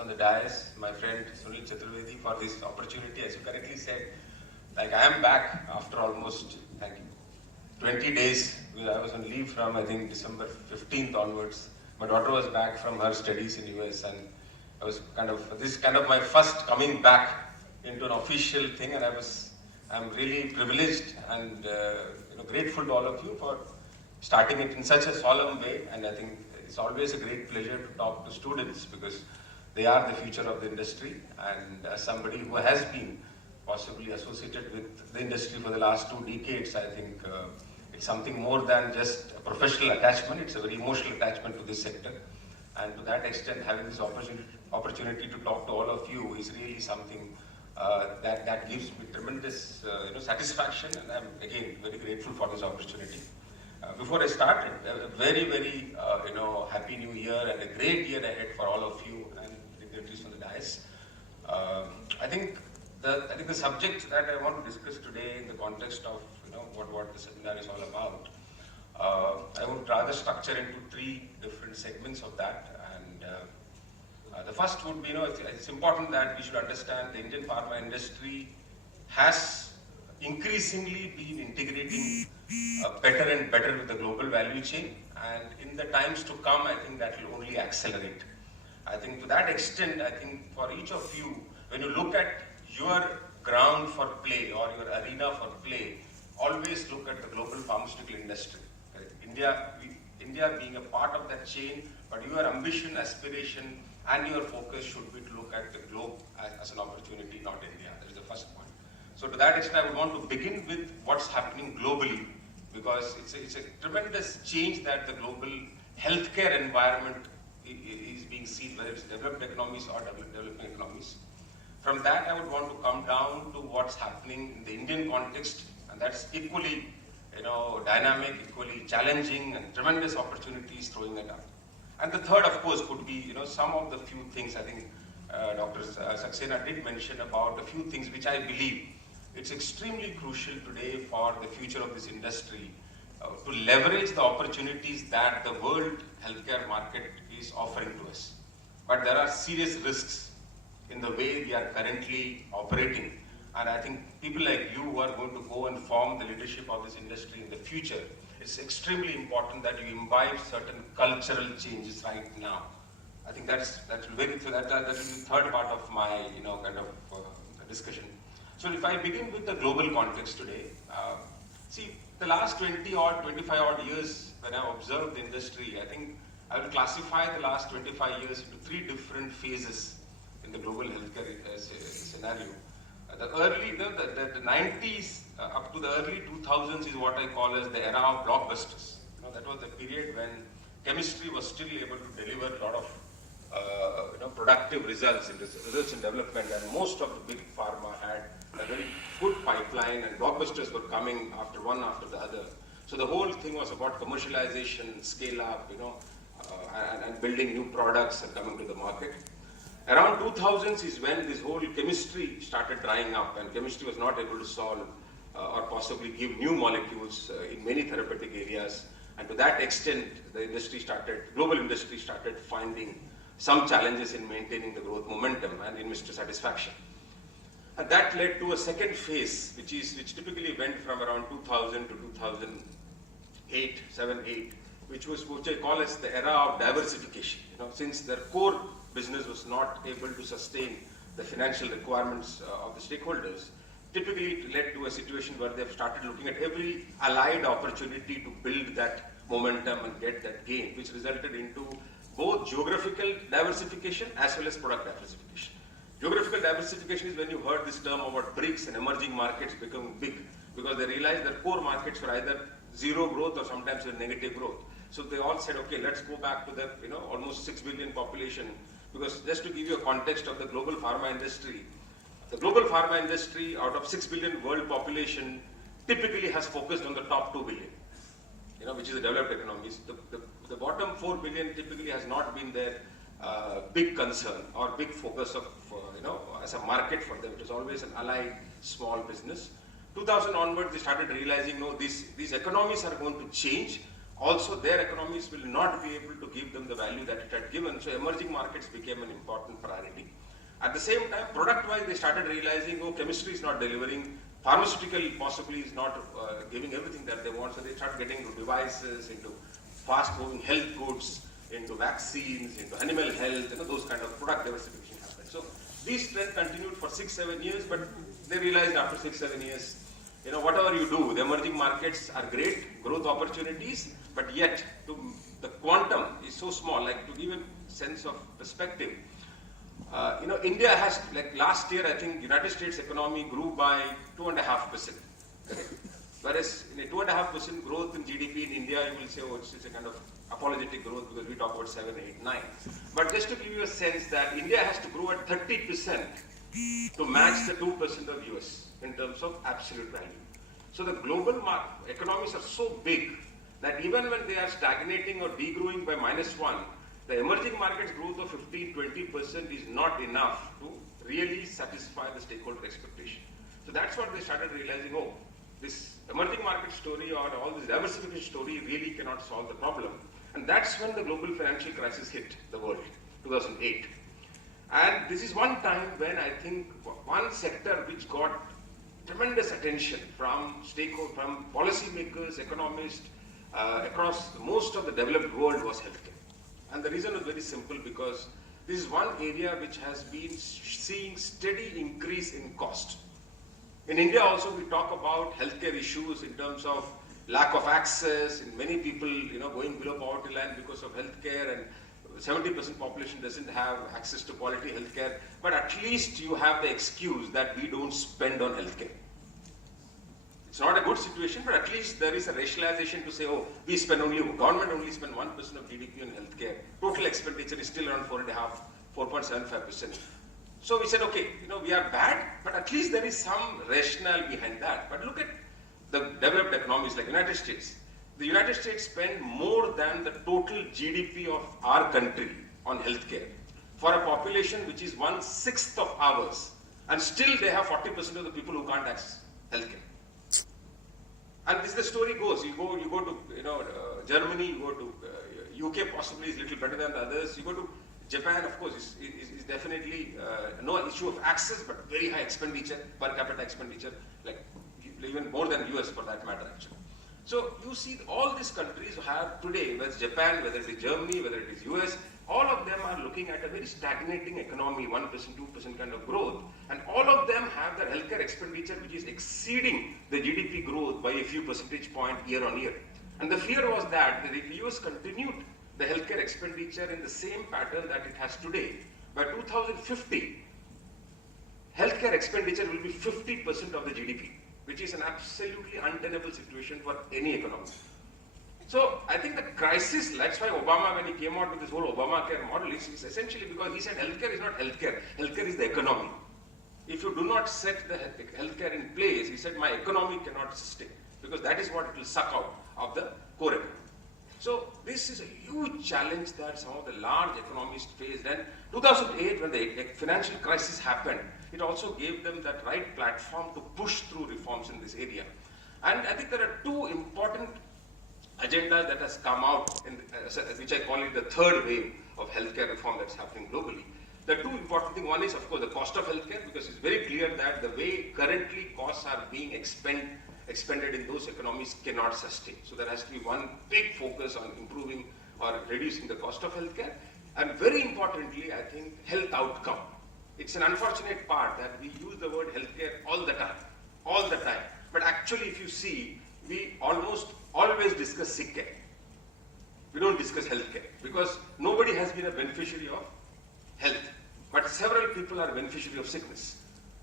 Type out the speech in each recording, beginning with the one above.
on the dais, my friend Sunil Chaturvedi, for this opportunity. As you correctly said, like I am back after almost, thank you, 20 days. I was on leave from, I think, December 15th onwards. My daughter was back from her studies in US, and I was this is kind of my first coming back into an official thing, and I'm really privileged and grateful to all of you for starting it in such a solemn way. And I think it's always a great pleasure to talk to students because they are the future of the industry. And as somebody who has been possibly associated with the industry for the last 2 decades, I think it's something more than just a professional attachment. It's a very emotional attachment to this sector. And to that extent, having this opportunity to talk to all of you is really something that gives me tremendous satisfaction, and I'm again very grateful for this opportunity. Before I start, a very, very happy new year and a great year ahead for all of you and dignitaries on the dais. I think the subject that I want to discuss today in the context of what the seminar is all about, I would rather structure into 3 different segments of that. And the first would be, it's important that we should understand the Indian pharma industry has increasingly been integrating better and better with the global value chain, and in the times to come, I think that will only accelerate. I think to that extent, I think for each of you, when you look at your ground for play or your arena for play, always look at the global pharmaceutical industry. India being a part of that chain, but your ambition, aspiration, and your focus should be to look at the globe as an opportunity, not India. That is the first point. So to that extent, I would want to begin with what's happening globally, because it's a tremendous change that the global healthcare environment is being seen, whether it's developed economies or developing economies. From that, I would want to come down to what's happening in the Indian context, and that's equally dynamic, equally challenging, and tremendous opportunities throwing it up. And the third, of course, could be some of the few things I think Dr. Saxena did mention about a few things which I believe it's extremely crucial today for the future of this industry to leverage the opportunities that the world healthcare market is offering to us. But there are serious risks in the way we are currently operating. And I think people like you who are going to go and form the leadership of this industry in the future, it's extremely important that you imbibe certain cultural changes right now. I think that will be the third part of my discussion. So if I begin with the global context today, see the last 20 or 25 odd years when I observed the industry, I think I will classify the last 25 years into 3 different phases in the global healthcare scenario. The 90s up to the early 2000s is what I call as the era of blockbusters. That was the period when chemistry was still able to deliver a lot of productive results in research and development, and most of the big pharma had a very good pipeline, and blockbusters were coming one after the other. So the whole thing was about commercialization, scale up, and building new products and coming to the market. Around 2000s is when this whole chemistry started drying up, and chemistry was not able to solve or possibly give new molecules in many therapeutic areas. And to that extent, the global industry started finding some challenges in maintaining the growth momentum and investor satisfaction. And that led to a second phase, which typically went from around 2000 to 2008, 7-8, which I call as the era of diversification. Since their core business was not able to sustain the financial requirements of the stakeholders, typically it led to a situation where they've started looking at every allied opportunity to build that momentum and get that gain, which resulted into both geographical diversification as well as product diversification. Geographical diversification is when you heard this term about BRICS and emerging markets becoming big, because they realized that core markets were either zero growth or sometimes a negative growth. So they all said, okay, let's go back to the almost 6 billion population, because just to give you a context of the global pharma industry, the global pharma industry out of 6 billion world population typically has focused on the top 2 billion, which is the developed economies. The bottom 4 billion typically has not been their big concern or big focus of, as a market for them. It was always an allied small business. 2000 onwards, they started realizing, no, these economies are going to change. also their economies will not be able to give them the value that it had given. So emerging markets became an important priority. At the same time, product-wise, they started realizing, oh, chemistry is not delivering, pharmaceutical possibly is not giving everything that they want. So they start getting into devices, into fast-moving health goods, into vaccines, into animal health, those kind of product diversification happened. So these trends continued for 6-7 years, but they realized after 6-7 years, whatever you do, the emerging markets are great, growth opportunities, but yet the quantum is so small. Like, to give a sense of perspective, India has, like last year, I think United States economy grew by 2.5%. Whereas in a 2.5% growth in GDP in India, you will say, oh, it's a kind of apologetic growth because we talk about 7, 8, 9. But just to give you a sense that India has to grow at 30% to match the 2% of US in terms of absolute value. So the global economies are so big that even when they are stagnating or degrowing by -1, the emerging markets growth of 15-20% is not enough to really satisfy the stakeholder expectation. So that's what they started realizing, oh, this emerging market story or all this diversification story really cannot solve the problem. And that's when the global financial crisis hit the world, 2008. And this is one time when I think one sector which got tremendous attention from stakeholders, from policymakers, economists, across most of the developed world was healthcare. And the reason is very simple, because this is one area which has been seeing steady increase in cost. In India also, we talk about healthcare issues in terms of lack of access, and many people going below poverty line because of healthcare, and 70% population doesn't have access to quality healthcare. But at least you have the excuse that we don't spend on healthcare. It's not a good situation, but at least there is a rationalization to say, oh, we spend government only spend 1% of GDP on healthcare. Total expenditure is still around 4.75%. So we said, okay, we are bad, but at least there is some rationale behind that. But look at the developed economies like United States. The United States spend more than the total GDP of our country on healthcare for a population which is 1/6 of ours, and still they have 40% of the people who can't access healthcare. And this the story goes. You go to Germany, you go to UK, possibly is little better than the others. You go to Japan, of course, is definitely no issue of access, but very high expenditure, per capita expenditure, like even more than US for that matter, actually. So you see all these countries have today, whether it's Japan, whether it is Germany, whether it is US, all of them are looking at a very stagnating economy, 1%, 2% kind of growth. And all of them have their healthcare expenditure which is exceeding the GDP growth by a few percentage points year on year. And the fear was that if the US continued the healthcare expenditure in the same pattern that it has today, by 2050, healthcare expenditure will be 50% of the GDP, which is an absolutely untenable situation for any economy. So I think the crisis, that's why Obama, when he came out with this whole Obamacare model, is essentially because he said healthcare is not healthcare, healthcare is the economy. If you do not set the healthcare in place, he said my economy cannot sustain, because that is what it will suck out of the core economy. So this is a huge challenge that some of the large economies faced. And 2008, when the financial crisis happened, it also gave them that right platform to push through reforms in this area. And I think there are two important agendas that has come out, which I call it the third wave of healthcare reform that's happening globally. The two important things, one is of course the cost of healthcare, because it's very clear that the way currently costs are being expended in those economies cannot sustain. So there has to be one big focus on improving or reducing the cost of healthcare. And very importantly, I think health outcome. It's an unfortunate part that we use the word healthcare all the time. But actually, if you see, we almost always discuss sick care. We don't discuss healthcare, because nobody has been a beneficiary of health, but several people are beneficiary of sickness.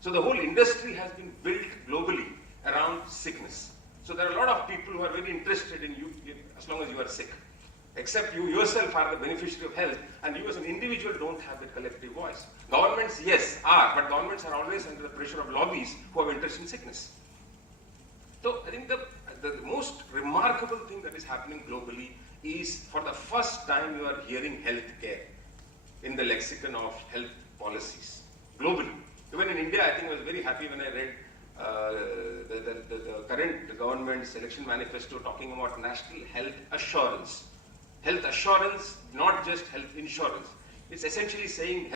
So the whole industry has been built globally around sickness. So there are a lot of people who are very interested in you as long as you are sick. Except you yourself are the beneficiary of health, and you as an individual don't have that collective voice. Governments, yes, are, but governments are always under the pressure of lobbies who have interest in sickness. So I think the most remarkable thing that is happening globally is, for the first time, you are hearing healthcare in the lexicon of health policies globally. Even in India, I think I was very happy when I read the current government's election manifesto talking about national health assurance. Health assurance, not just health insurance. It's essentially saying